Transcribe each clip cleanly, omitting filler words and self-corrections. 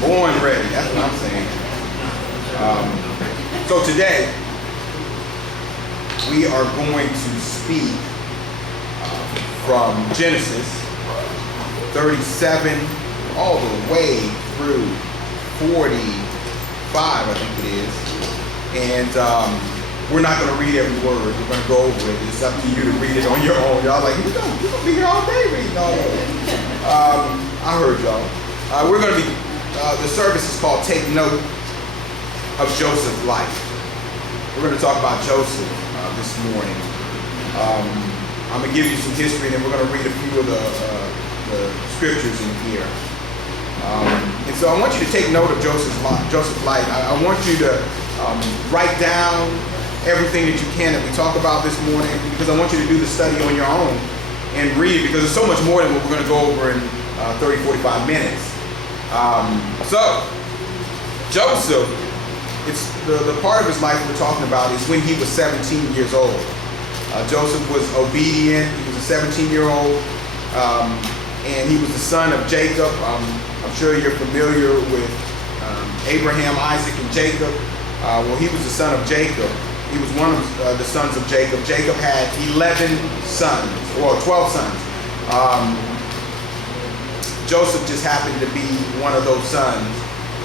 Born ready, that's what I'm saying. So today, we are going to speak from Genesis 37 all the way through 45, I think it is. And we're not going to read every word. We're going to go over it. It's up to you to read it on your own. Y'all like, you're going to be here all day reading all that. I heard y'all. We're going to be, the service is called Take Note of Joseph's Life. We're going to talk about Joseph this morning. I'm going to give you some history, and then we're going to read a few of the scriptures in here. And so I want you to take note of Joseph's life. I want you to write down everything that you can that we talk about this morning, because I want you to do the study on your own and read it, because there's so much more than what we're going to go over in 30, 45 minutes. So, Joseph, it's the part of his life we're talking about is when he was 17 years old. Joseph was obedient. He was a 17-year-old, and he was the son of Jacob. I'm sure you're familiar with Abraham, Isaac, and Jacob. Well, he was the son of Jacob. He was one of the sons of Jacob. Jacob had 11 sons, or 12 sons. Joseph just happened to be one of those sons,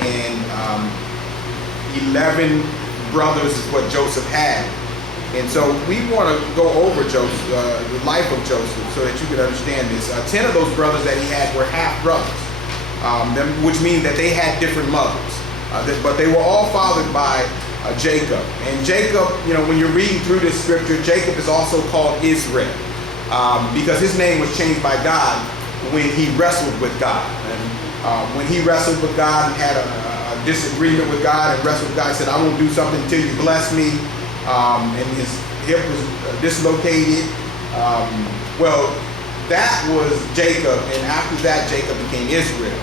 and 11 brothers is what Joseph had. And so we want to go over Joseph, the life of Joseph, so that you can understand this. 10 of those brothers that he had were half brothers, which means that they had different mothers, but they were all fathered by Jacob. And Jacob, you know, when you're reading through this scripture, Jacob is also called Israel, because his name was changed by God when he wrestled with God. And when he wrestled with God and had a disagreement with God and wrestled with God, he said, I won't do something until you bless me. And his hip was dislocated. Well, that was Jacob, and after that, Jacob became Israel.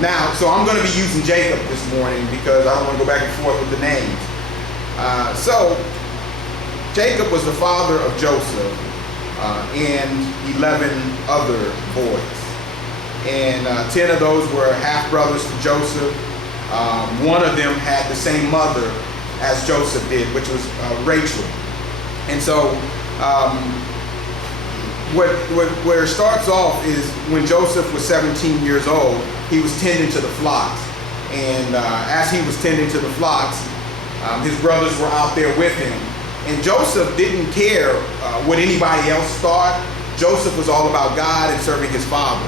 Now, so I'm going to be using Jacob this morning because I don't want to go back and forth with the names. So, Jacob was the father of Joseph and 11 other boys. And 10 of those were half brothers to Joseph. One of them had the same mother as Joseph did, which was Rachel. And so where it starts off is when Joseph was 17 years old, he was tending to the flocks. And as he was tending to the flocks, his brothers were out there with him. And Joseph didn't care what anybody else thought. Joseph was all about God and serving his father.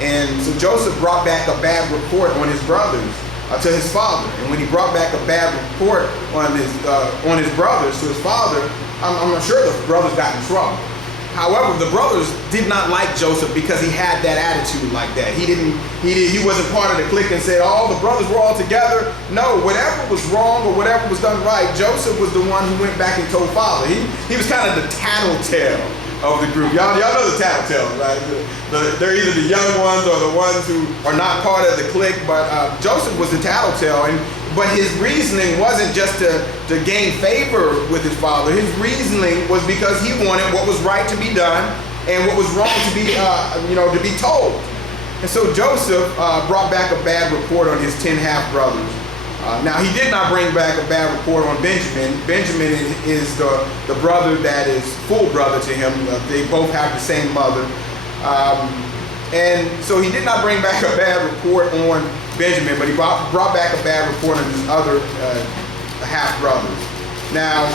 And so Joseph brought back a bad report on his brothers to his father. And when he brought back a bad report on his brothers to his father, I'm sure the brothers got in trouble. However, the brothers did not like Joseph because he had that attitude like that. He wasn't part of the clique and said, oh, the brothers were all together. No, whatever was wrong or whatever was done right, Joseph was the one who went back and told father. He was kind of the tattletale of the group. Y'all know the tattletales, right? They're either the young ones or the ones who are not part of the clique, but Joseph was the tattletale. But his reasoning wasn't just to gain favor with his father. His reasoning was because he wanted what was right to be done and what was wrong to be told. And so Joseph brought back a bad report on his 10 half brothers. Now, he did not bring back a bad report on Benjamin. Benjamin is the brother that is full brother to him. They both have the same mother. And so he did not bring back a bad report on Benjamin, but he brought back a bad report on his other half brothers. Now,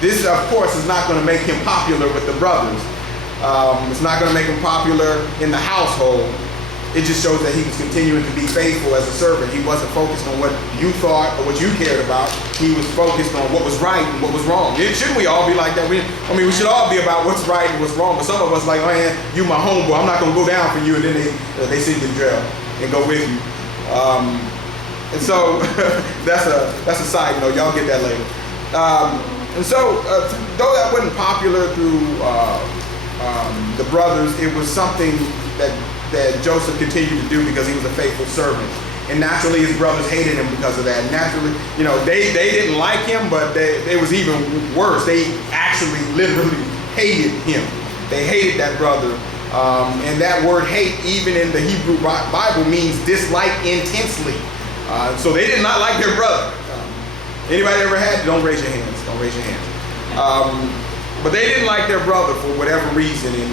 this, of course, is not going to make him popular with the brothers. It's not going to make him popular in the household. It just shows that he was continuing to be faithful as a servant. He wasn't focused on what you thought or what you cared about. He was focused on what was right and what was wrong. Shouldn't we all be like that? We should all be about what's right and what's wrong. But some of us like, man, you my homeboy. I'm not going to go down for you. And then they send you to jail and go with you. And so that's a side note. Y'all get that later. And so though that wasn't popular through the brothers, it was something that Joseph continued to do because he was a faithful servant. And naturally his brothers hated him because of that. Naturally, they didn't like him, but it was even worse. They actually literally hated him. They hated that brother And that word hate, even in the Hebrew Bible, means dislike intensely. So they did not like their brother. Anybody ever had? Don't raise your hands. Don't raise your hands. But they didn't like their brother for whatever reason. And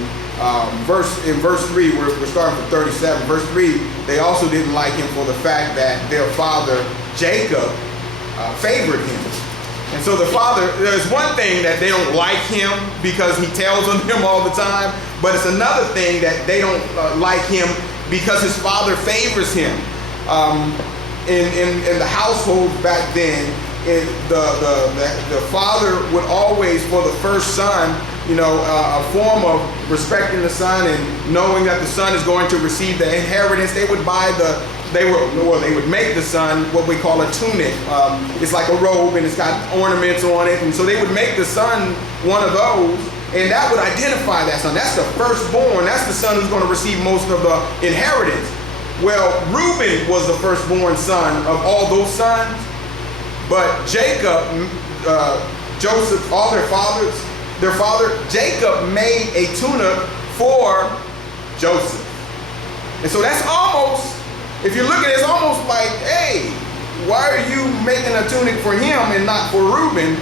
in verse 3, we're starting from 37. Verse 3, they also didn't like him for the fact that their father Jacob favored him. And so the father, there's one thing that they don't like him because he tells on them all the time, but it's another thing that they don't like him because his father favors him. In the household back then, the father would always, for the first son, a form of respecting the son and knowing that the son is going to receive the inheritance, they would they would make the son what we call a tunic. It's like a robe and it's got ornaments on it, and so they would make the son one of those, and that would identify that son. That's the firstborn. That's the son who's going to receive most of the inheritance. Well, Reuben was the firstborn son of all those sons, but Jacob, Joseph, all their father Jacob made a tunic for Joseph. And so that's almost, if you look at it, it's almost like, hey, why are you making a tunic for him and not for Reuben?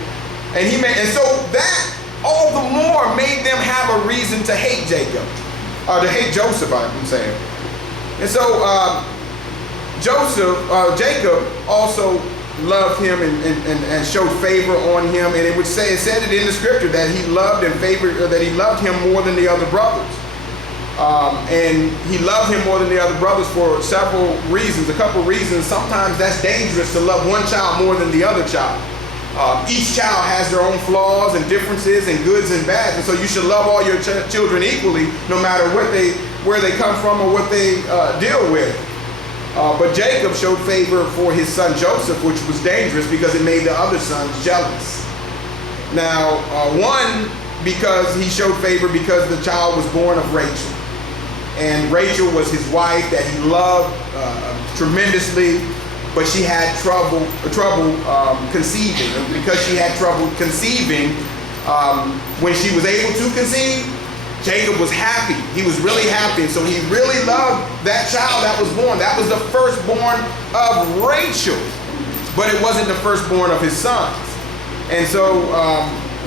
And so that all the more made them have a reason to hate Jacob, or to hate Joseph, I'm saying. And so Jacob also loved him and showed favor on him, and it said it in the scripture that he loved and favored, that he loved him more than the other brothers. And he loved him more than the other brothers for several reasons, a couple reasons. Sometimes that's dangerous to love one child more than the other child. Each child has their own flaws and differences and goods and bads, and so you should love all your children equally, no matter where they come from or what they deal with. But Jacob showed favor for his son Joseph, which was dangerous because it made the other sons jealous. Now, one, because he showed favor because the child was born of Rachel. And Rachel was his wife that he loved tremendously, but she had trouble conceiving. And because she had trouble conceiving, when she was able to conceive, Jacob was happy. He was really happy. So he really loved that child that was born. That was the firstborn of Rachel, but it wasn't the firstborn of his sons. And so,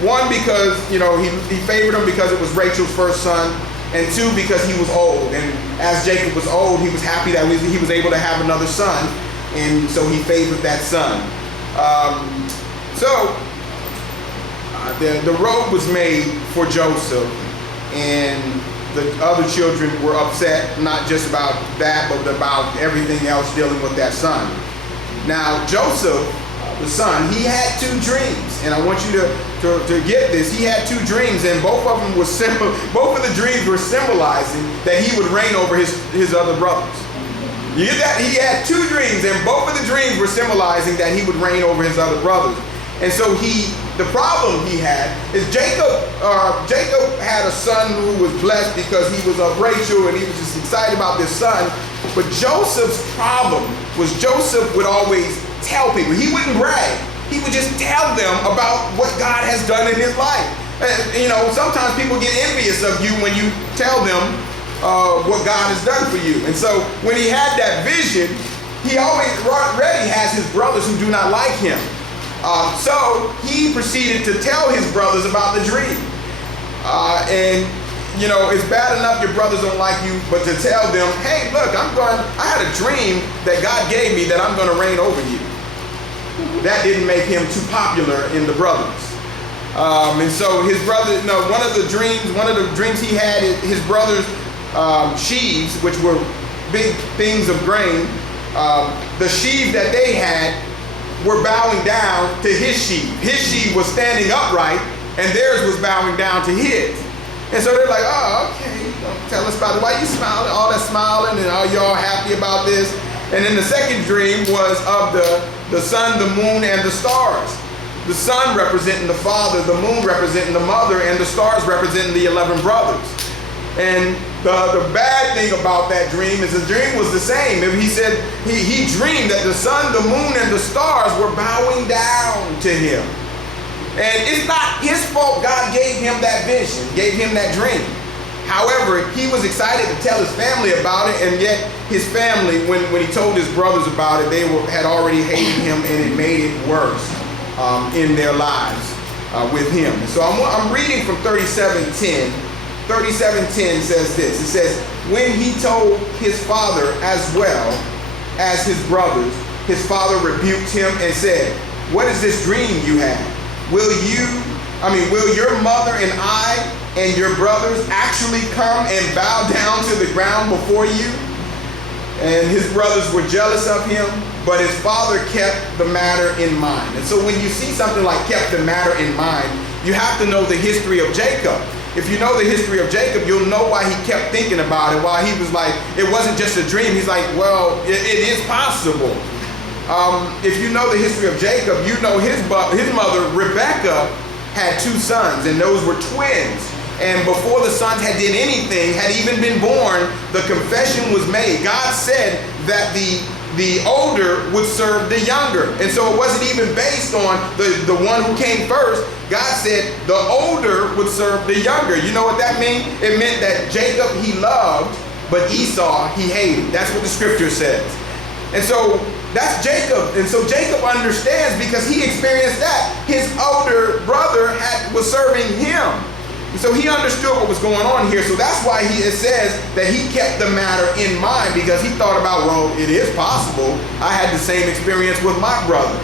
one, because he favored him because it was Rachel's first son, and two, because he was old. And as Jacob was old, he was happy that he was able to have another son, and so he favored that son. The robe was made for Joseph, and the other children were upset, not just about that, but about everything else dealing with that son. Now, Joseph, the son, he had two dreams, and I want you to get this. He had two dreams, and both of them were both of the dreams were symbolizing that he would reign over his other brothers. You get that? He had two dreams, and both of the dreams were symbolizing that he would reign over his other brothers. And so the problem he had is Jacob had a son who was blessed because he was of Rachel, and he was just excited about this son. But Joseph's problem was Joseph would always tell people. He wouldn't brag. He would just tell them about what God has done in his life. Sometimes people get envious of you when you tell them what God has done for you. And so when he had that vision, he already has his brothers who do not like him. So he proceeded to tell his brothers about the dream. It's bad enough your brothers don't like you, but to tell them, hey, look, I had a dream that God gave me that I'm going to reign over you. That didn't make him too popular in the brothers. And so his brother, one of the dreams he had, his brothers' sheaves, which were big things of grain, the sheaves that they had were bowing down to his sheaf. His sheaf was standing upright, and theirs was bowing down to his. And so they're like, oh, okay, tell us about it. Why you smiling? All that smiling, and are y'all happy about this? And then the second dream was of the sun, the moon, and the stars. The sun representing the father, the moon representing the mother, and the stars representing the 11 brothers. And the bad thing about that dream is the dream was the same. He said he dreamed that the sun, the moon, and the stars were bowing down to him. And it's not his fault God gave him that vision, gave him that dream. However, he was excited to tell his family about it, and yet his family, when he told his brothers about it, they had already hated him, and it made it worse in their lives with him. And so I'm reading from 37:10. 37:10 says this. It says, when he told his father as well as his brothers, his father rebuked him and said, what is this dream you had? Will your mother and I and your brothers actually come and bow down to the ground before you? And his brothers were jealous of him, but his father kept the matter in mind. And so when you see something like kept the matter in mind, you have to know the history of Jacob. If you know the history of Jacob, you'll know why he kept thinking about it, why he was like, it wasn't just a dream. He's like, well, it is possible. If you know the history of Jacob, you know his mother, Rebekah, had 2 sons, and those were twins. And before the sons had did anything, had even been born, the confession was made. God said that the older would serve the younger. And so it wasn't even based on the one who came first. God said the older would serve the younger. You know what that meant? It meant that Jacob he loved, but Esau he hated. That's what the scripture says. And so that's Jacob. And so Jacob understands because he experienced that. His older brother was serving him. And so he understood what was going on here. So that's why it says that he kept the matter in mind, because he thought about, well, it is possible. I had the same experience with my brother.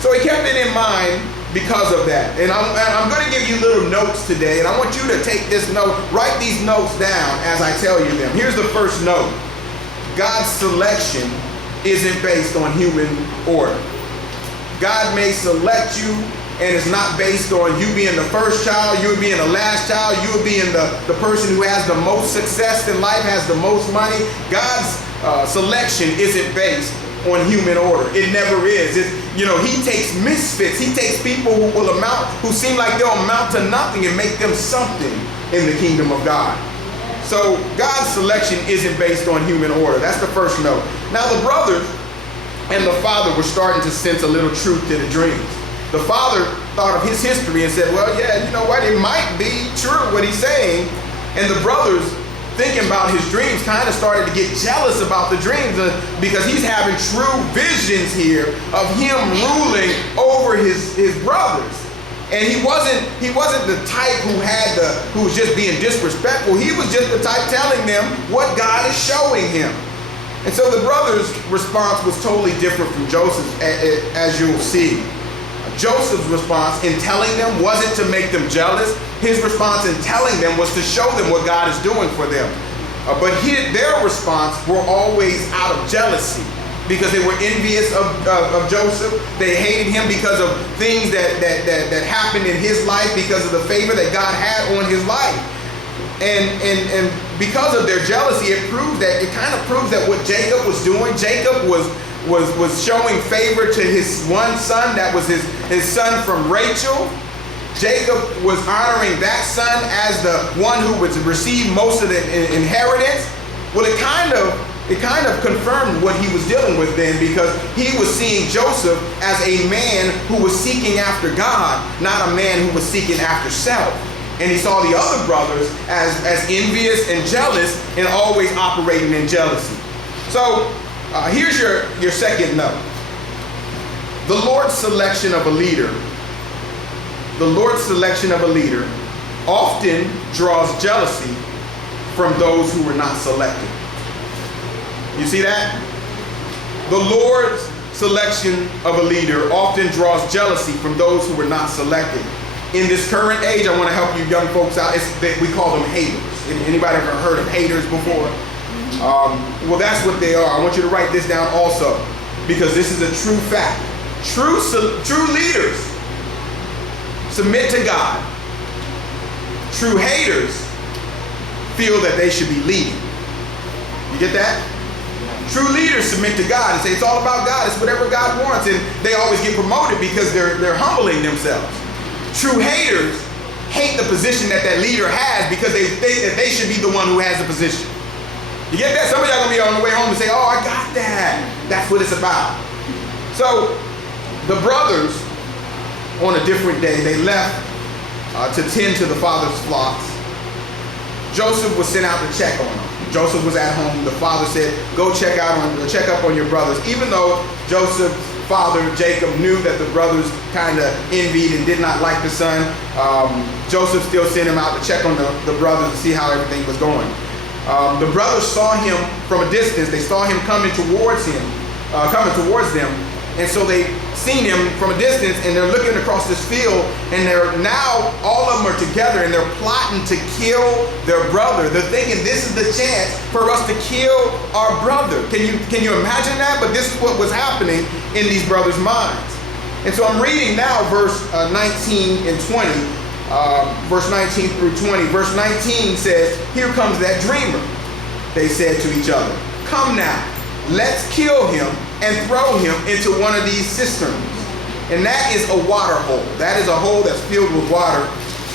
So he kept it in mind because of that. And I'm going to give you little notes today, and I want you to take this note, write these notes down as I tell you them. Here's the first note. God's selection isn't based on human order. God may select you, and it's not based on you being the first child, you being the last child, you being the person who has the most success in life, has the most money. God's selection isn't based on human order. It never is. He takes misfits. He takes people who seem like they'll amount to nothing and make them something in the kingdom of God. So God's selection isn't based on human order. That's the first note. Now the brothers and the father were starting to sense a little truth to the dreams. The father thought of his history and said, well, yeah, you know what? It might be true what he's saying. And the brothers, thinking about his dreams, kind of started to get jealous about the dreams because he's having true visions here of him ruling over his brothers. And he wasn't the type who was just being disrespectful. He was just the type telling them what God is showing him. And so the brothers' response was totally different from Joseph's, as you'll see. Joseph's response in telling them wasn't to make them jealous. His response in telling them was to show them what God is doing for them. But their response were always out of jealousy, because they were envious of Joseph. They hated him because of things that happened in his life, because of the favor that God had on his life. And because of their jealousy, it kind of proves that what Jacob was doing, Jacob was showing favor to his one son, that was his son from Rachel. Jacob was honoring that son as the one who would receive most of the inheritance. Well, it kind of confirmed what he was dealing with then, because he was seeing Joseph as a man who was seeking after God, not a man who was seeking after self. And he saw the other brothers as envious and jealous and always operating in jealousy. So here's your second note. The Lord's selection of a leader often draws jealousy from those who were not selected. You see that? The Lord's selection of a leader often draws jealousy from those who were not selected. In this current age, I want to help you young folks out. We call them haters. Anybody ever heard of haters before? Well, that's what they are. I want you to write this down also, because this is a true fact. True leaders submit to God. True haters feel that they should be leading. You get that? True leaders submit to God and say it's all about God. It's whatever God wants, and they always get promoted because they're humbling themselves. True haters hate the position that leader has, because they think that they should be the one who has the position. You get that? Some of y'all gonna be on the way home and say, oh, I got that. That's what it's about. So the brothers, on a different day, they left to tend to the father's flocks. Joseph was sent out to check on him. Joseph was at home. The father said, go check up on your brothers. Even though Joseph's father, Jacob, knew that the brothers kind of envied and did not like the son, Joseph still sent him out to check on the brothers to see how everything was going. The brothers saw him from a distance. They saw him coming towards them. And so they seen him from a distance, and they're looking across this field, and they're now, all of them are together, and they're plotting to kill their brother. They're thinking, this is the chance for us to kill our brother. Can you imagine that? But this is what was happening in these brothers' minds. And so I'm reading now verse 19 and 20, verse 19 through 20. Verse 19 says, here comes that dreamer. They said to each other, come now, let's kill him and throw him into one of these cisterns. And that is a water hole. That is a hole that's filled with water.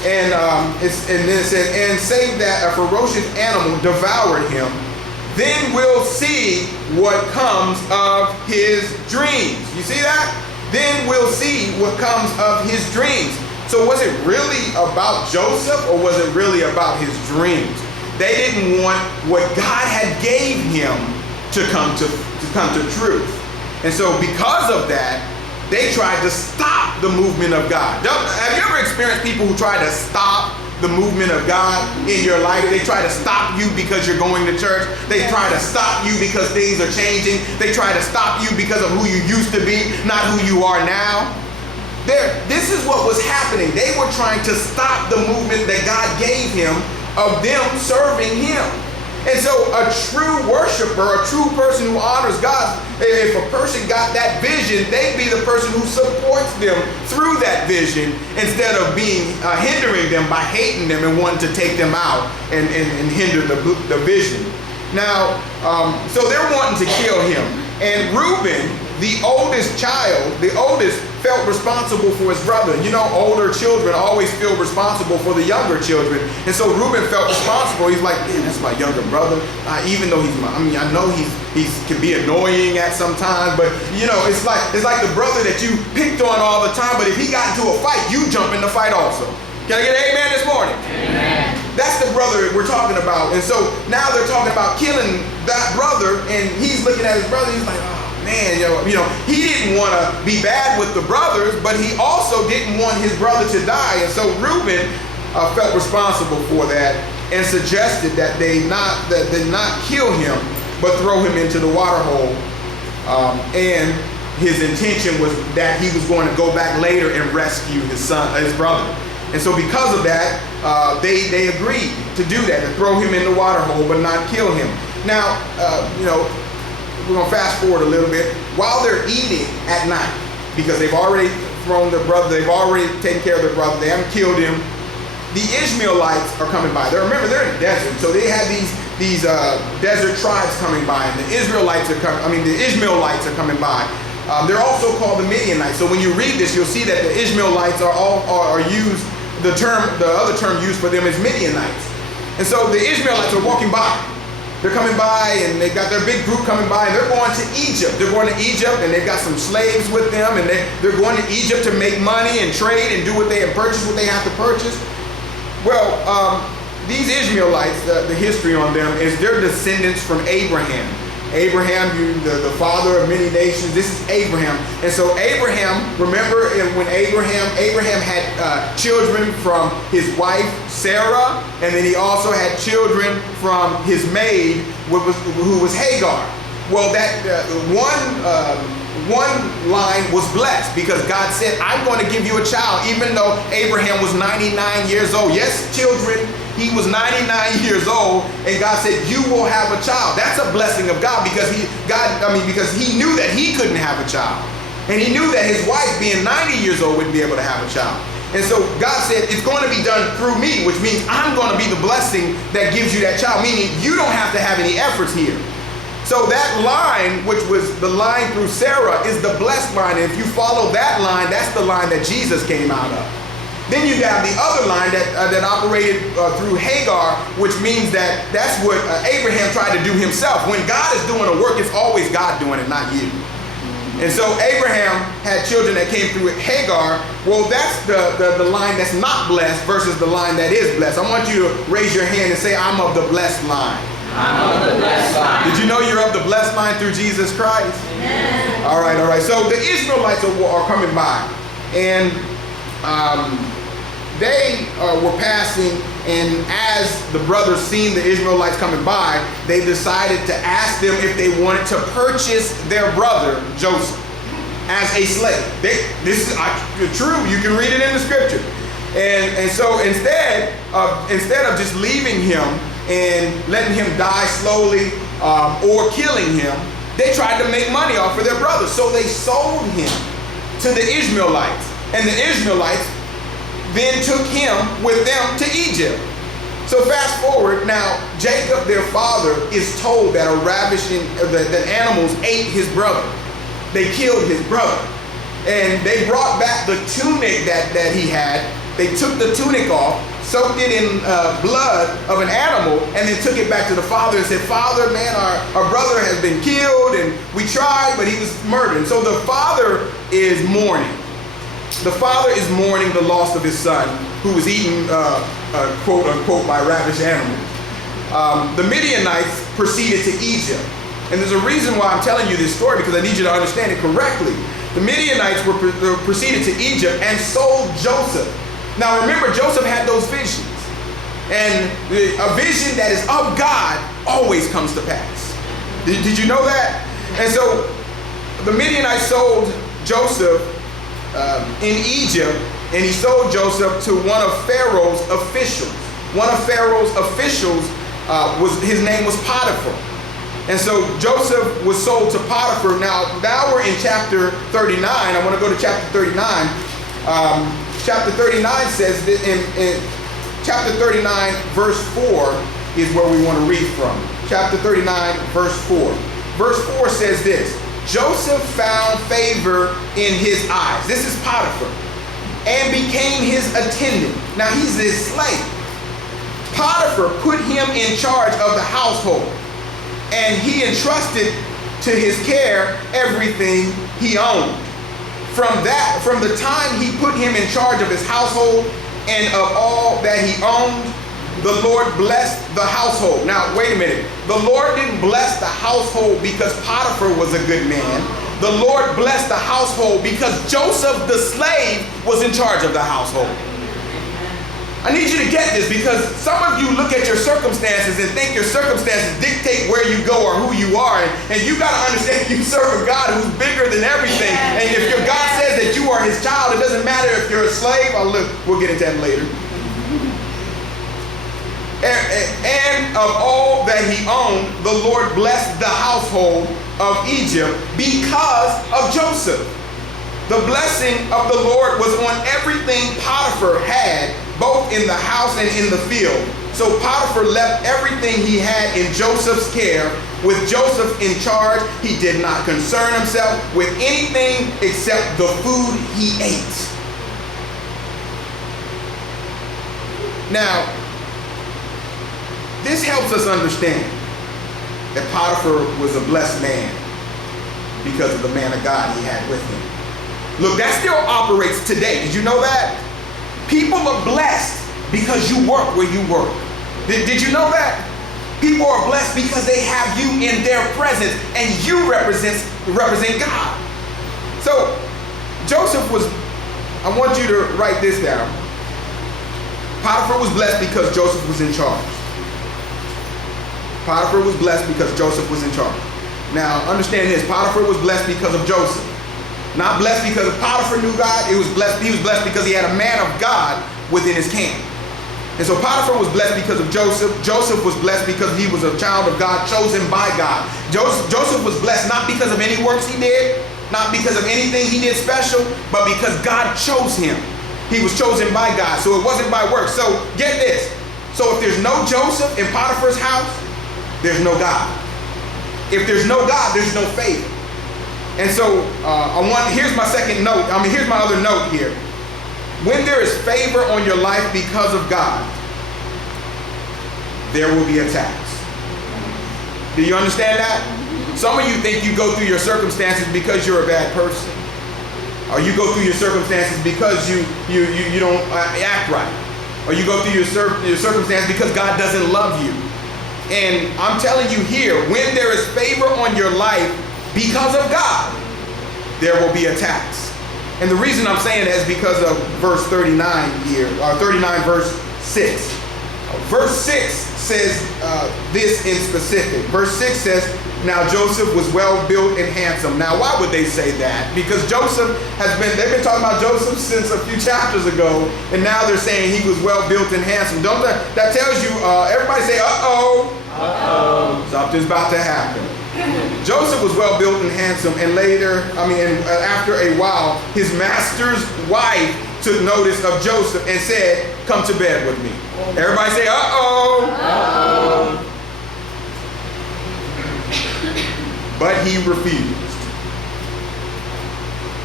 And then it says, and say that a ferocious animal devoured him. Then we'll see what comes of his dreams. You see that? Then we'll see what comes of his dreams. So was it really about Joseph, or was it really about his dreams? They didn't want what God had gave him to come to truth. And so because of that, they tried to stop the movement of God. Have you ever experienced people who try to stop the movement of God in your life? They try to stop you because you're going to church. They try to stop you because things are changing. They try to stop you because of who you used to be, not who you are now. This is what was happening. They were trying to stop the movement that God gave him of them serving him. And so a true worshiper, a true person who honors God, if a person got that vision, they'd be the person who supports them through that vision, instead of being hindering them by hating them and wanting to take them out and hinder the vision. Now, so they're wanting to kill him. And Reuben, the oldest child, felt responsible for his brother. You know, older children always feel responsible for the younger children. And so Reuben felt responsible. He's like, man, that's my younger brother. Even though I know he can be annoying at some times, but you know, it's like the brother that you picked on all the time, but if he got into a fight, you jump in the fight also. Can I get an amen this morning? Amen. That's the brother we're talking about. And so now they're talking about killing that brother, and he's looking at his brother, he's like, oh man, you know, he didn't want to be bad with the brothers, but he also didn't want his brother to die. And so Reuben felt responsible for that and suggested that they not kill him, but throw him into the water hole. And his intention was that he was going to go back later and rescue his brother. And so because of that, they agreed to do that, to throw him in the water hole, but not kill him. Now, you know, we're going to fast forward a little bit. While they're eating at night, because they've already thrown their brother, they've already taken care of their brother, they haven't killed him, the Ishmaelites are coming by. Remember, they're in the desert, so they had these desert tribes coming by, and the Ishmaelites are coming by. They're also called the Midianites. So when you read this, you'll see that the Ishmaelites are used. The other term used for them is Midianites. And so the Ishmaelites are walking by. They're coming by, and they've got their big group coming by, and they're going to Egypt. They're going to Egypt, and they've got some slaves with them, and they're going to Egypt to make money and trade and do what they have purchased, what they have to purchase. Well, these Ishmaelites, the history on them is they're descendants from Abraham. Abraham, the father of many nations. This is Abraham. And so Abraham, remember when Abraham had children from his wife Sarah, and then he also had children from his maid, who was Hagar. Well, that one line was blessed because God said, I'm going to give you a child, even though Abraham was 99 years old. Yes, children, he was 99 years old, and God said, you will have a child. That's a blessing of God because he knew that he couldn't have a child. And he knew that his wife, being 90 years old, wouldn't be able to have a child. And so God said, it's going to be done through me, which means I'm going to be the blessing that gives you that child, meaning you don't have to have any efforts here. So that line, which was the line through Sarah, is the blessed line. And if you follow that line, that's the line that Jesus came out of. Then you have the other line that operated through Hagar, which means that's what Abraham tried to do himself. When God is doing a work, it's always God doing it, not you. And so Abraham had children that came through Hagar. Well, that's the line that's not blessed versus the line that is blessed. I want you to raise your hand and say, I'm of the blessed line. I'm of the blessed line. Did you know you're of the blessed line through Jesus Christ? Amen. All right, all right. So the Israelites are coming by, and they were passing, and as the brothers seen the Israelites coming by, they decided to ask them if they wanted to purchase their brother Joseph as a slave. This is true. You can read it in the scripture. And so instead of just leaving him and letting him die slowly or killing him, they tried to make money off of their brother. So they sold him to the Ishmaelites, and the Ishmaelites then took him with them to Egypt. So fast forward, now Jacob, their father, is told that that animals ate his brother. They killed his brother. And they brought back the tunic that he had. They took the tunic off, soaked it in blood of an animal, and then took it back to the father and said, Father, man, our brother has been killed, and we tried, but he was murdered. And so the father is mourning. The father is mourning the loss of his son, who was eaten, quote unquote, by ravished animals. The Midianites proceeded to Egypt. And there's a reason why I'm telling you this story, because I need you to understand it correctly. The Midianites proceeded to Egypt and sold Joseph. Now remember, Joseph had those visions. And a vision that is of God always comes to pass. Did you know that? And so the Midianites sold Joseph in Egypt, and he sold Joseph to one of Pharaoh's officials. One of Pharaoh's officials, his name was Potiphar. And so Joseph was sold to Potiphar. Now we're in chapter 39. I want to go to chapter 39. Chapter 39 says that in chapter 39, verse 4 is where we want to read from. Chapter 39, verse 4. Verse 4 says this: Joseph found favor in his eyes. This is Potiphar. And became his attendant. Now he's his slave. Potiphar put him in charge of the household, and he entrusted to his care everything he owned. From the time he put him in charge of his household and of all that he owned, the Lord blessed the household. Now, wait a minute. The Lord didn't bless the household because Potiphar was a good man. The Lord blessed the household because Joseph, the slave, was in charge of the household. I need you to get this, because some of you look at your circumstances and think your circumstances dictate where you go or who you are. And you got to understand you serve a God who's bigger than everything. And if your God says that you are his child, it doesn't matter if you're a slave. We'll get into that later. And of all that he owned, the Lord blessed the household of Egypt because of Joseph. The blessing of the Lord was on everything Potiphar had, both in the house and in the field. So Potiphar left everything he had in Joseph's care. With Joseph in charge, he did not concern himself with anything except the food he ate. Now, this helps us understand that Potiphar was a blessed man because of the man of God he had with him. Look, that still operates today. Did you know that? People are blessed because you work where you work. Did you know that? People are blessed because they have you in their presence, and you represent God. So Joseph was, I want you to write this down. Potiphar was blessed because Joseph was in charge. Potiphar was blessed because Joseph was in charge. Now understand this, Potiphar was blessed because of Joseph. Not blessed because Potiphar knew God. He was blessed because he had a man of God within his camp. And so Potiphar was blessed because of Joseph. Joseph was blessed because he was a child of God, chosen by God. Joseph was blessed not because of any works he did, not because of anything he did special, but because God chose him. He was chosen by God, so it wasn't by works. So get this. So if there's no Joseph in Potiphar's house, there's no God. If there's no God, there's no faith. And so here's my second note. Here's my other note here. When there is favor on your life because of God, there will be attacks. Do you understand that? Some of you think you go through your circumstances because you're a bad person. Or you go through your circumstances because you don't act right. Or you go through your circumstances because God doesn't love you. And I'm telling you here, when there is favor on your life because of God, there will be attacks. And the reason I'm saying that is because of verse 39 here, or 39 verse 6. Verse 6 says this in specific. Verse 6 says, now Joseph was well built and handsome. Now why would they say that? Because Joseph they've been talking about Joseph since a few chapters ago, and now they're saying he was well built and handsome. Don't that tells you, everybody say, uh-oh. Uh-oh. Something's about to happen. Joseph was well built and handsome, and after a while, his master's wife took notice of Joseph and said, come to bed with me. Everybody say, uh-oh. Uh-oh. But he refused.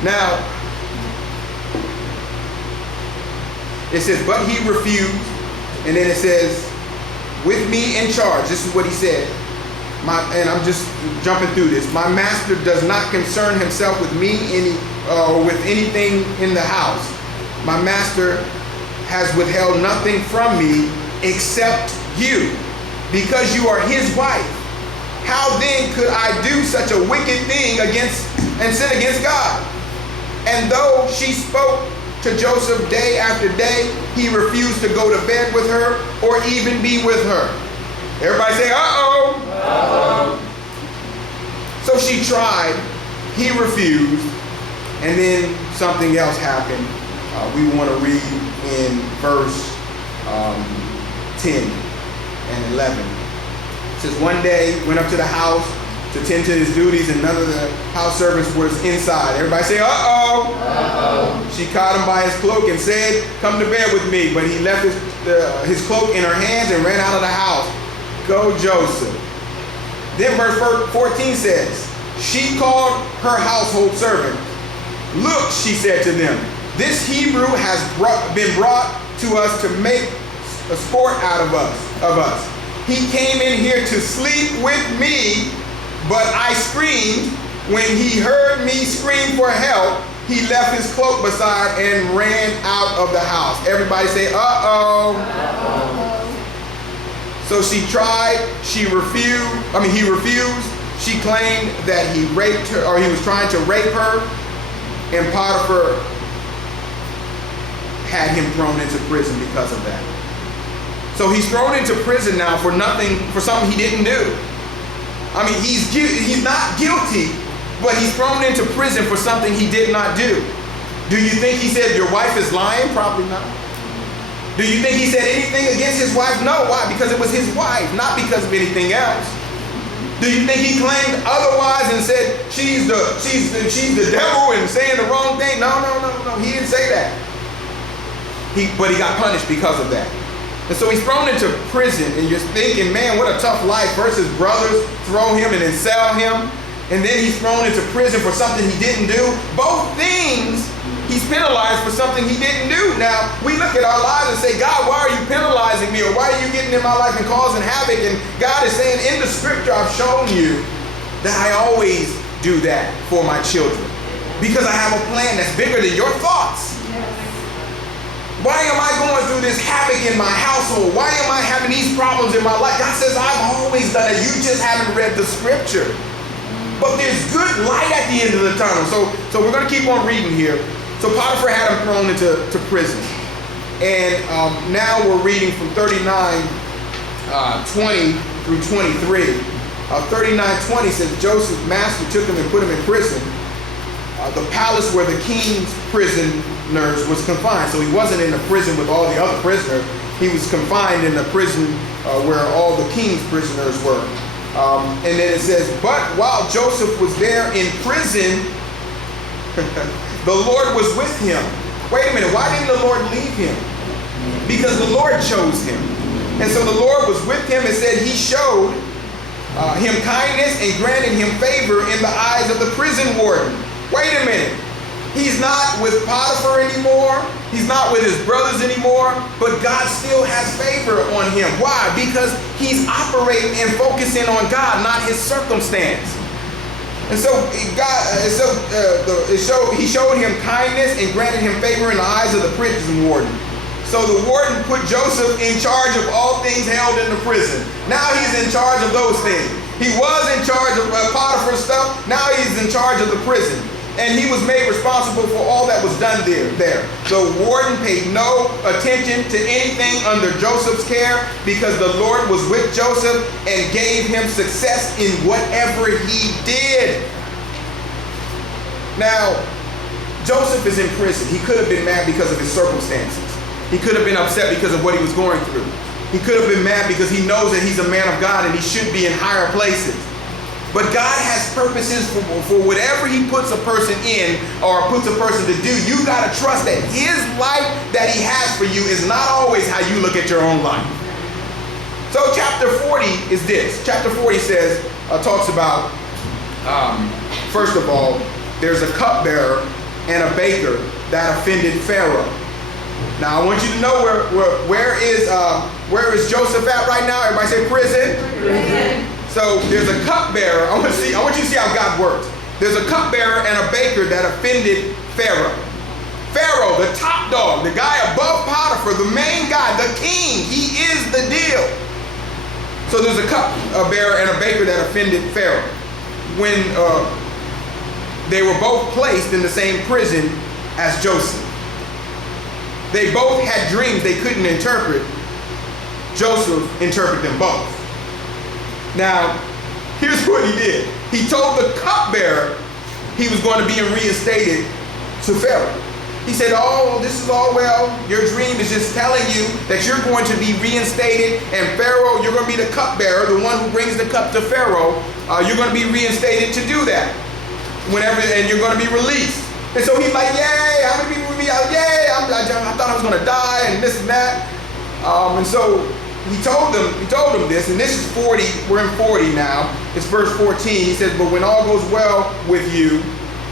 Now, it says, but he refused, and then it says, with me in charge. This is what he said. And I'm just jumping through this. My master does not concern himself with me with anything in the house. My master has withheld nothing from me except you, because you are his wife. How then could I do such a wicked thing and sin against God? And though she spoke to Joseph day after day, he refused to go to bed with her or even be with her. Everybody say, uh-oh. Uh-oh. So she tried, he refused, and then something else happened. We want to read in verse 10 and 11. It says, one day went up to the house to tend to his duties, and none of the house servants was inside. Everybody say, uh-oh. Uh-oh. She caught him by his cloak and said, come to bed with me. But he left his cloak in her hands and ran out of the house. Go Joseph. Then verse 14 says, she called her household servant. Look, she said to them, this Hebrew has been brought to us to make a sport out of us. He came in here to sleep with me, but I screamed. When he heard me scream for help, he left his cloak beside and ran out of the house. Everybody say, uh-oh. Uh-oh. So she tried, he refused. She claimed that he raped her, or he was trying to rape her, and Potiphar had him thrown into prison because of that. So he's thrown into prison now for something he didn't do. He's not guilty, but he's thrown into prison for something he did not do. Do you think he said your wife is lying? Probably not. Do you think he said anything against his wife? No. Why? Because it was his wife, not because of anything else. Do you think he claimed otherwise and said she's the devil and saying the wrong thing? No. He didn't say that. But he got punished because of that. And so he's thrown into prison, and you're thinking, man, what a tough life. First his brothers throw him and then sell him, and then he's thrown into prison for something he didn't do. Both things, he's penalized for something he didn't do. Now, we look at our lives and say, God, why are you penalizing me? Or why are you getting in my life and causing havoc? And God is saying, in the scripture, I've shown you that I always do that for my children, because I have a plan that's bigger than your thoughts. Why am I going through this havoc in my household? Why am I having these problems in my life? God says, I've always done it. You just haven't read the scripture. But there's good light at the end of the tunnel. So we're going to keep on reading here. So Potiphar had him thrown into prison. And now we're reading from 39:20 through 23. 39:20 says, Joseph's master took him and put him in prison. The palace where the king's prisoners was confined. So he wasn't in the prison with all the other prisoners. He was confined in the prison where all the king's prisoners were. And then it says, but while Joseph was there in prison, the Lord was with him. Wait a minute, why didn't the Lord leave him? Because the Lord chose him. And so the Lord was with him and said he showed him kindness and granted him favor in the eyes of the prison warden. Wait a minute. He's not with Potiphar anymore. He's not with his brothers anymore. But God still has favor on him. Why? Because he's operating and focusing on God, not his circumstance. And so he showed him kindness and granted him favor in the eyes of the prison warden. So the warden put Joseph in charge of all things held in the prison. Now he's in charge of those things. He was in charge of Potiphar's stuff. Now he's in charge of the prison. And he was made responsible for all that was done there. The warden paid no attention to anything under Joseph's care because the Lord was with Joseph and gave him success in whatever he did. Now, Joseph is in prison. He could have been mad because of his circumstances. He could have been upset because of what he was going through. He could have been mad because he knows that he's a man of God and he should be in higher places. But God has purposes for whatever he puts a person in or puts a person to do. You got to trust that his life that he has for you is not always how you look at your own life. So chapter 40 is this. Chapter 40 says, talks about, first of all, there's a cupbearer and a baker that offended Pharaoh. Now I want you to know where is Joseph at right now? Everybody say prison. Prison. So there's a cupbearer. I want you to see how God works. There's a cupbearer and a baker that offended Pharaoh. Pharaoh, the top dog, the guy above Potiphar, the main guy, the king, he is the deal. So there's a cupbearer and a baker that offended Pharaoh. When they were both placed in the same prison as Joseph. They both had dreams they couldn't interpret. Joseph interpreted them both. Now, here's what he did. He told the cupbearer he was going to be reinstated to Pharaoh. He said, oh, this is all well. Your dream is just telling you that you're going to be reinstated, and Pharaoh, you're going to be the cupbearer, the one who brings the cup to Pharaoh. You're going to be reinstated to do that. And you're going to be released. And so he's like, yay, how many people will be out? Yay, I thought I was going to die and this and that. And so he told them this, and this is 40, we're in 40 now. It's verse 14. He says, but when all goes well with you,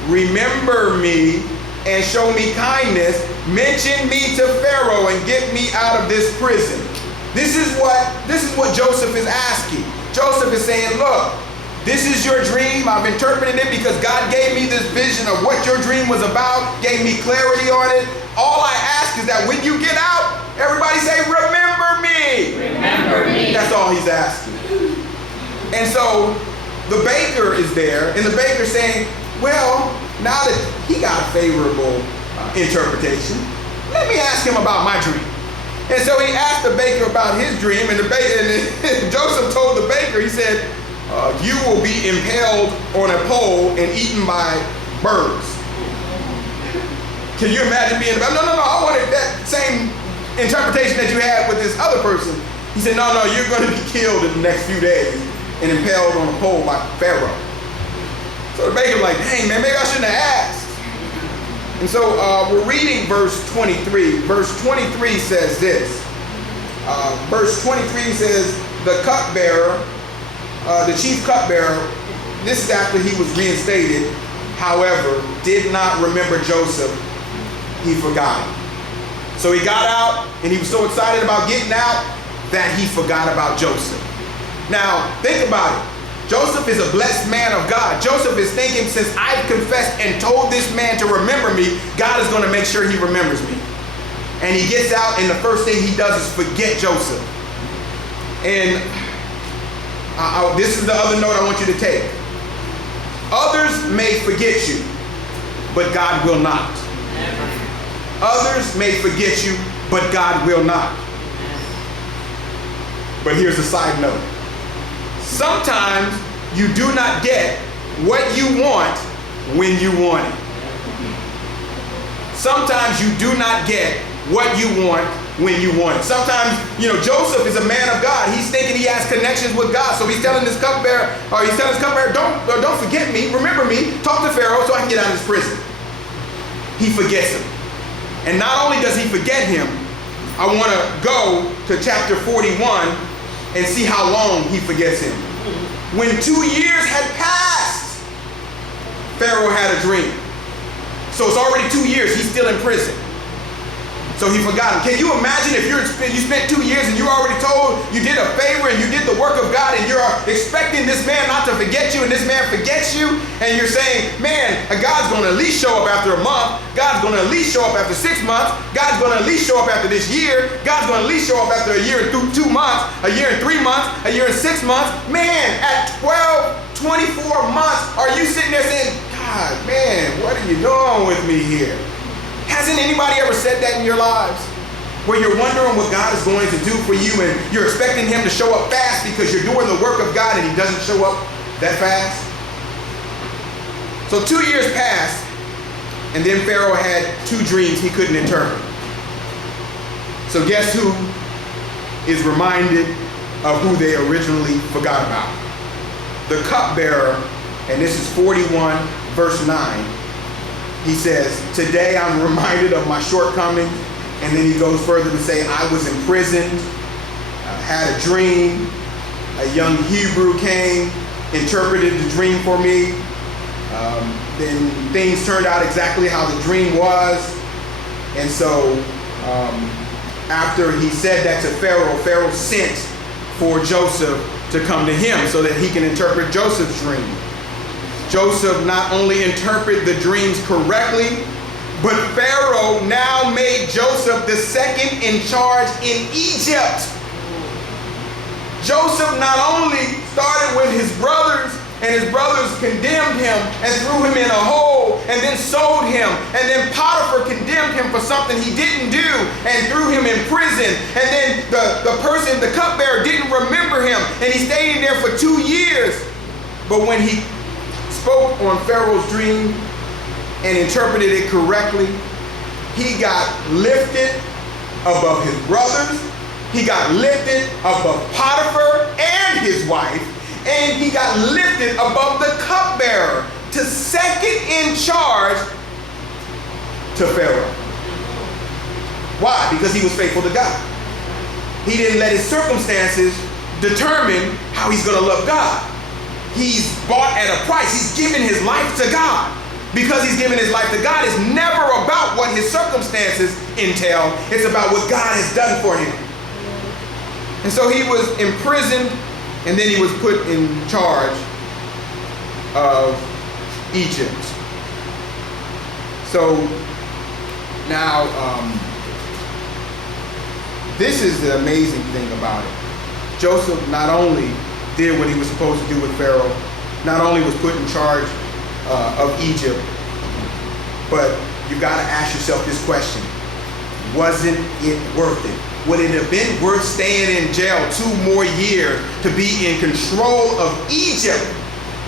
remember me and show me kindness. Mention me to Pharaoh and get me out of this prison. This is what Joseph is asking. Joseph is saying, look, this is your dream. I've interpreted it because God gave me this vision of what your dream was about, gave me clarity on it. All I ask is that when you get out, everybody say, remember me. Remember me. That's all he's asking. And so the baker is there, and the baker's saying, well, now that he got a favorable interpretation, let me ask him about my dream. And so he asked the baker about his dream, and Joseph told the baker, he said, you will be impaled on a pole and eaten by birds. Can you imagine being, no, I wanted that same interpretation that you had with this other person. He said, no, you're going to be killed in the next few days and impaled on a pole by Pharaoh. So the baker's like, dang, man, maybe I shouldn't have asked. And so we're reading verse 23. Verse 23 says this. Verse 23 says, the cupbearer, the chief cupbearer, this is after he was reinstated, however, did not remember Joseph. He forgot him. So he got out, and he was so excited about getting out that he forgot about Joseph. Now, think about it. Joseph is a blessed man of God. Joseph is thinking, since I've confessed and told this man to remember me, God is going to make sure he remembers me. And he gets out, and the first thing he does is forget Joseph. And this is the other note I want you to take. Others may forget you, but God will not. Others may forget you, but God will not. But here's a side note. Sometimes you do not get what you want when you want it. Sometimes you do not get what you want when you want it. Sometimes, Joseph is a man of God. He's thinking he has connections with God. So he's telling his cupbearer, don't forget me, remember me, talk to Pharaoh so I can get out of this prison. He forgets him. And not only does he forget him, I want to go to chapter 41 and see how long he forgets him. When 2 years had passed, Pharaoh had a dream. So it's already 2 years, he's still in prison. So he forgot him. Can you imagine if you spent 2 years and you already told, you did a favor and you did the work of God, and you're expecting this man not to forget you, and this man forgets you, and you're saying, man, God's going to at least show up after a month. God's going to at least show up after 6 months. God's going to at least show up after this year. God's going to at least show up after a year and 2 months, a year and 3 months, a year and 6 months. Man, at 12, 24 months, are you sitting there saying, God, man, what are you doing with me here? Hasn't anybody ever said that in your lives? Where you're wondering what God is going to do for you, and you're expecting him to show up fast because you're doing the work of God and he doesn't show up that fast? So 2 years passed, and then Pharaoh had 2 dreams he couldn't interpret. So guess who is reminded of who they originally forgot about? The cupbearer, and this is 41 verse 9. He says, today I'm reminded of my shortcomings. And then he goes further to say, I was imprisoned, I had a dream, a young Hebrew came, interpreted the dream for me. Then things turned out exactly how the dream was. And so after he said that to Pharaoh, Pharaoh sent for Joseph to come to him so that he can interpret Joseph's dream. Joseph not only interpreted the dreams correctly, but Pharaoh now made Joseph the second in charge in Egypt. Joseph not only started with his brothers, and his brothers condemned him and threw him in a hole and then sold him, and then Potiphar condemned him for something he didn't do and threw him in prison, and then the cupbearer didn't remember him and he stayed in there for 2 years. But when he spoke on Pharaoh's dream and interpreted it correctly, he got lifted above his brothers, he got lifted above Potiphar and his wife, and he got lifted above the cupbearer to second in charge to Pharaoh. Why? Because he was faithful to God. He didn't let his circumstances determine how he's going to love God. He's bought at a price. He's given his life to God. Because he's given his life to God, it's never about what his circumstances entail. It's about what God has done for him. And so he was imprisoned, and then he was put in charge of Egypt. So now, this is the amazing thing about it. Joseph not only did what he was supposed to do with Pharaoh, not only was put in charge of Egypt, but you got to ask yourself this question: wasn't it worth it? Would it have been worth staying in jail 2 more years to be in control of Egypt?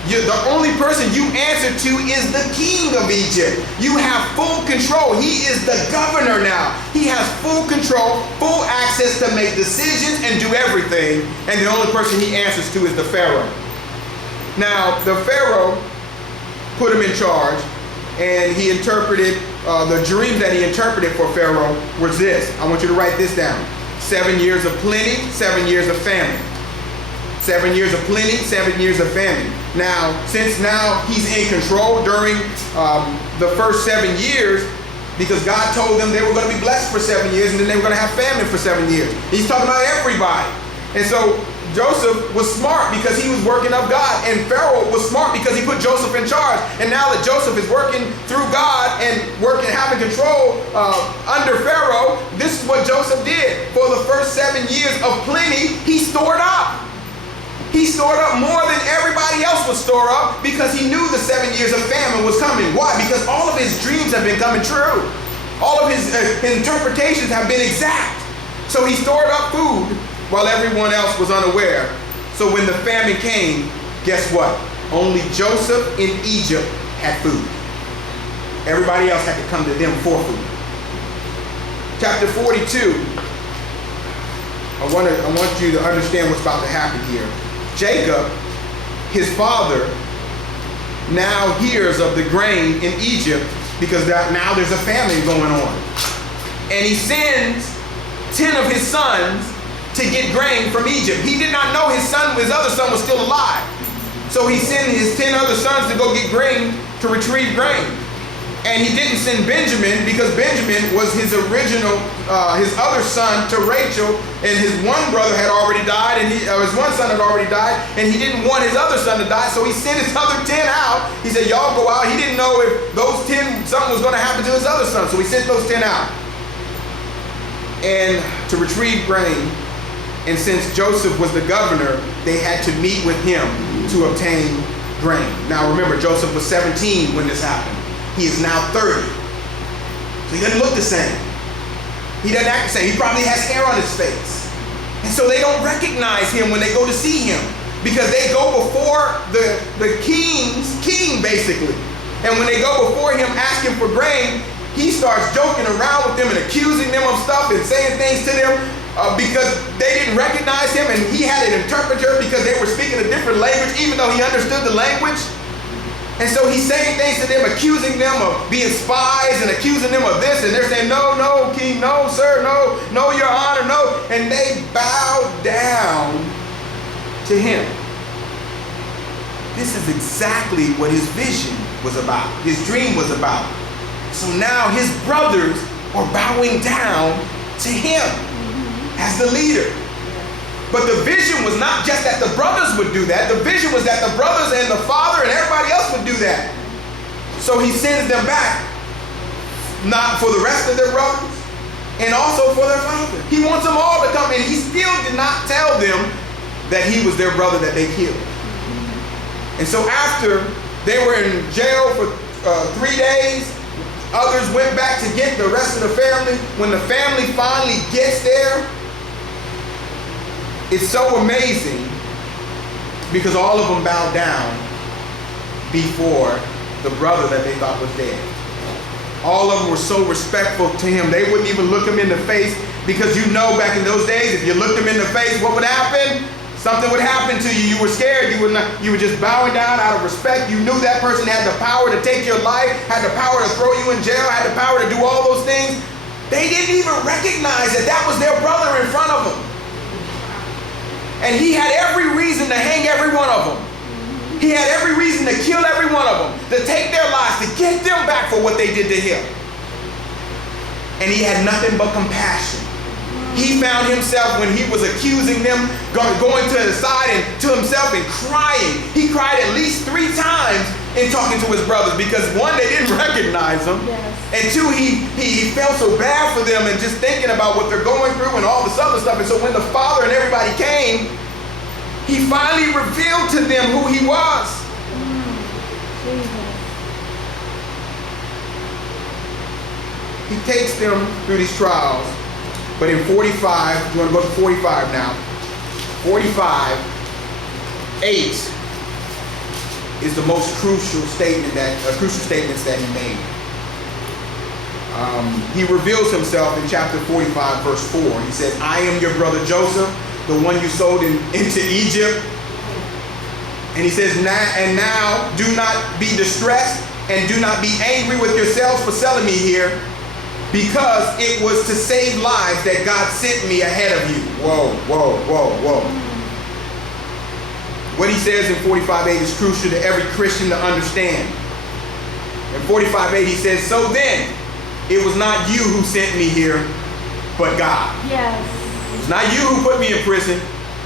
The only person you answer to is the king of Egypt. You have full control. He is the governor now. He has full control, full access to make decisions and do everything. And the only person he answers to is the Pharaoh. Now, the Pharaoh put him in charge, and he interpreted the dream that he interpreted for Pharaoh was this. I want you to write this down: 7 years of plenty, 7 years of famine. 7 years of plenty, 7 years of famine. Now, since now he's in control during the first 7 years, because God told them they were going to be blessed for 7 years, and then they were going to have famine for 7 years. He's talking about everybody. And so Joseph was smart because he was working of God, and Pharaoh was smart because he put Joseph in charge. And now that Joseph is working through God and having control under Pharaoh, this is what Joseph did. For the first 7 years of plenty, he stored up. He stored up more than everybody else would store up, because he knew the 7 years of famine was coming. Why? Because all of his dreams have been coming true. All of his interpretations have been exact. So he stored up food while everyone else was unaware. So when the famine came, guess what? Only Joseph in Egypt had food. Everybody else had to come to them for food. Chapter 42. I want you to understand what's about to happen here. Jacob, his father, now hears of the grain in Egypt, because now there's a famine going on. And he sends 10 of his sons to get grain from Egypt. He did not know his other son was still alive. So he sent his 10 other sons to go get grain, to retrieve grain. And he didn't send Benjamin because Benjamin was his original, his other son to Rachel, and his one brother had already died, and his one son had already died, and he didn't want his other son to die, so he sent his other 10 out. He said, y'all go out. He didn't know if those 10, something was going to happen to his other son, so he sent those 10 out. And to retrieve grain, and since Joseph was the governor, they had to meet with him to obtain grain. Now remember, Joseph was 17 when this happened. He is now 30. So he doesn't look the same. He doesn't act the same. He probably has hair on his face. And so they don't recognize him when they go to see him, because they go before the king basically. And when they go before him asking for grain, he starts joking around with them and accusing them of stuff and saying things to them because they didn't recognize him, and he had an interpreter because they were speaking a different language even though he understood the language. And so he's saying things to them, accusing them of being spies and accusing them of this, and they're saying, no, no, king, no, sir, no, no, your honor, no. And they bow down to him. This is exactly what his vision was about, his dream was about. So now his brothers are bowing down to him as the leader. But the vision was not just that the brothers would do that. The vision was that the brothers and the father and everybody else would do that. So he sends them back, not for the rest of their brothers, and also for their father. He wants them all to come, and he still did not tell them that he was their brother that they killed. And so after they were in jail for 3 days, others went back to get the rest of the family. When the family finally gets there, it's so amazing because all of them bowed down before the brother that they thought was dead. All of them were so respectful to him. They wouldn't even look him in the face, because you know back in those days, if you looked him in the face, what would happen? Something would happen to you. You were scared. You were just bowing down out of respect. You knew that person had the power to take your life, had the power to throw you in jail, had the power to do all those things. They didn't even recognize that that was their brother in front of them. And he had every reason to hang every one of them. He had every reason to kill every one of them, to take their lives, to get them back for what they did to him. And he had nothing but compassion. He found himself, when he was accusing them, going to the side and to himself and crying. He cried at least 3 times in talking to his brothers, because one, they didn't recognize him. Yes. And 2, he felt so bad for them and just thinking about what they're going through and all this other stuff. And so when the father and everybody came, he finally revealed to them who he was. He takes them through these trials. But in 45, you want to go to 45 now. 45, 8 is the most crucial statement statements that he made. He reveals himself in chapter 45, verse 4. He says, I am your brother Joseph, the one you sold into Egypt. And he says, now do not be distressed and do not be angry with yourselves for selling me here, because it was to save lives that God sent me ahead of you. Whoa, whoa, whoa, whoa. What he says in 45:8 is crucial to every Christian to understand. In 45:8 he says, so then, it was not you who sent me here, but God. Yes. It was not you who put me in prison,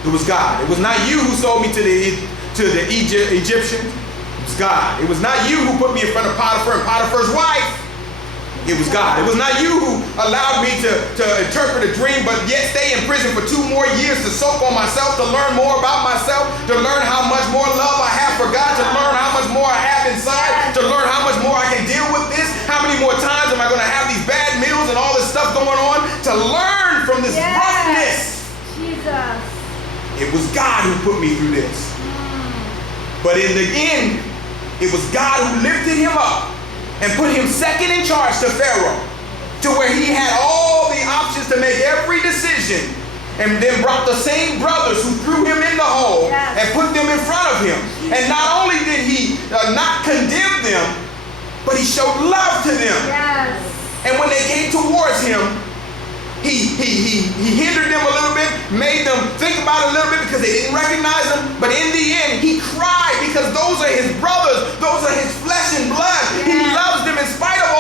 it was God. It was not you who sold me to the Egyptians, it was God. It was not you who put me in front of Potiphar and Potiphar's wife. It was God. It was not you who allowed me to interpret a dream, but yet stay in prison for 2 more years to soak on myself, to learn more about myself, to learn how much more love I have for God, to learn how much more I have inside, to learn how much more I can deal with this. How many more times am I going to have these bad meals and all this stuff going on to learn from this roughness? Jesus. It was God who put me through this. But in the end, it was God who lifted him up and put him second in charge to Pharaoh, to where he had all the options to make every decision, and then brought the same brothers who threw him in the hole and put them in front of him. And not only did he not condemn them, but he showed love to them. Yes. And when they came towards him, he hindered them a little bit, made them think about it a little bit because they didn't recognize him. But in the end, he cried because those are his brothers. Those are his flesh and blood. Yeah. He loves them in spite of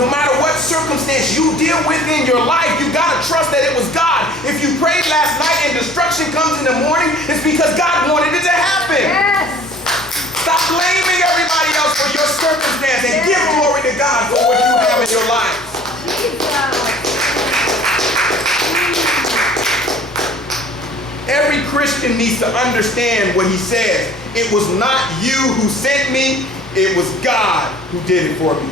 No matter what circumstance you deal with in your life, you got to trust that it was God. If you prayed last night and destruction comes in the morning, it's because God wanted it to happen. Yes. Stop blaming everybody else for your circumstance and give glory to God for what you have in your life. Every Christian needs to understand what he says. It was not you who sent me, it was God who did it for me.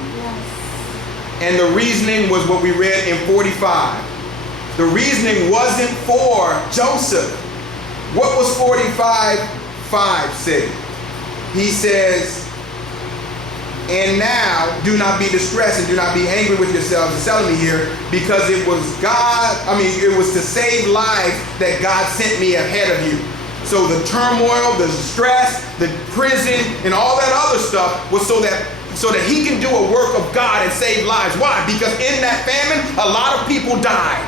And the reasoning was what we read in 45. The reasoning wasn't for Joseph. What was 45:5 say? He says, and now do not be distressed and do not be angry with yourselves. It's telling me here, because it was it was to save lives that God sent me ahead of you. So the turmoil, the stress, the prison, and all that other stuff was so that he can do a work of God and save lives. Why? Because in that famine, a lot of people died.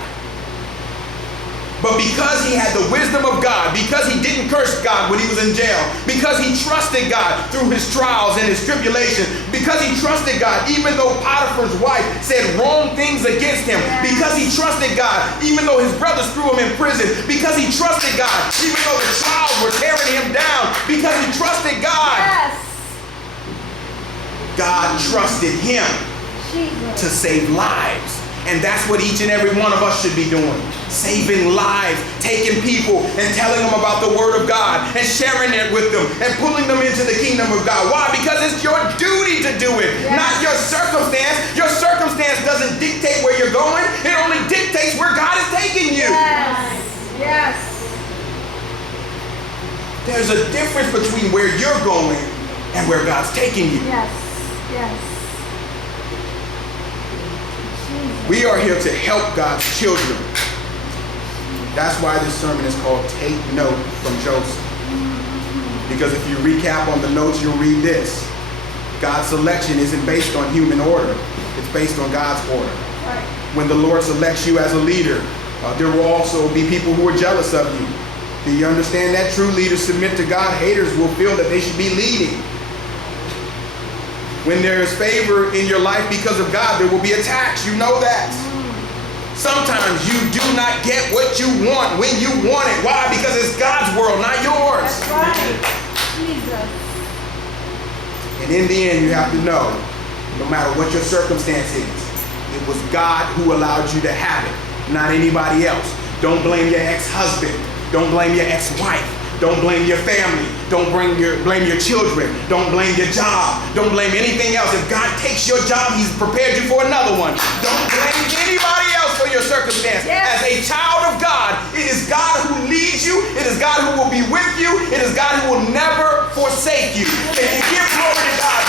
But because he had the wisdom of God, because he didn't curse God when he was in jail, because he trusted God through his trials and his tribulations, because he trusted God even though Potiphar's wife said wrong things against him, because he trusted God even though his brothers threw him in prison, because he trusted God even though the trials were tearing him down, because he trusted God. Yes. God trusted him to save lives. And that's what each and every one of us should be doing. Saving lives, taking people and telling them about the word of God and sharing it with them and pulling them into the kingdom of God. Why? Because it's your duty to do it, not your circumstance. Your circumstance doesn't dictate where you're going. It only dictates where God is taking you. Yes. Yes. There's a difference between where you're going and where God's taking you. Yes. Yes. We are here to help God's children. That's why this sermon is called Take Note from Joseph. Because if you recap on the notes, you'll read this. God's selection isn't based on human order. It's based on God's order. Right. When the Lord selects you as a leader, there will also be people who are jealous of you. Do you understand that? True leaders submit to God. Haters will feel that they should be leading. When there is favor in your life because of God, there will be attacks. You know that. Sometimes you do not get what you want when you want it. Why? Because it's God's world, not yours. That's right. Jesus. And in the end, you have to know, no matter what your circumstance is, it was God who allowed you to have it, not anybody else. Don't blame your ex-husband. Don't blame your ex-wife. Don't blame your family. Don't blame your children. Don't blame your job. Don't blame anything else. If God takes your job, he's prepared you for another one. Don't blame anybody else for your circumstance. Yes. As a child of God, it is God who leads you. It is God who will be with you. It is God who will never forsake you. If you give glory to God,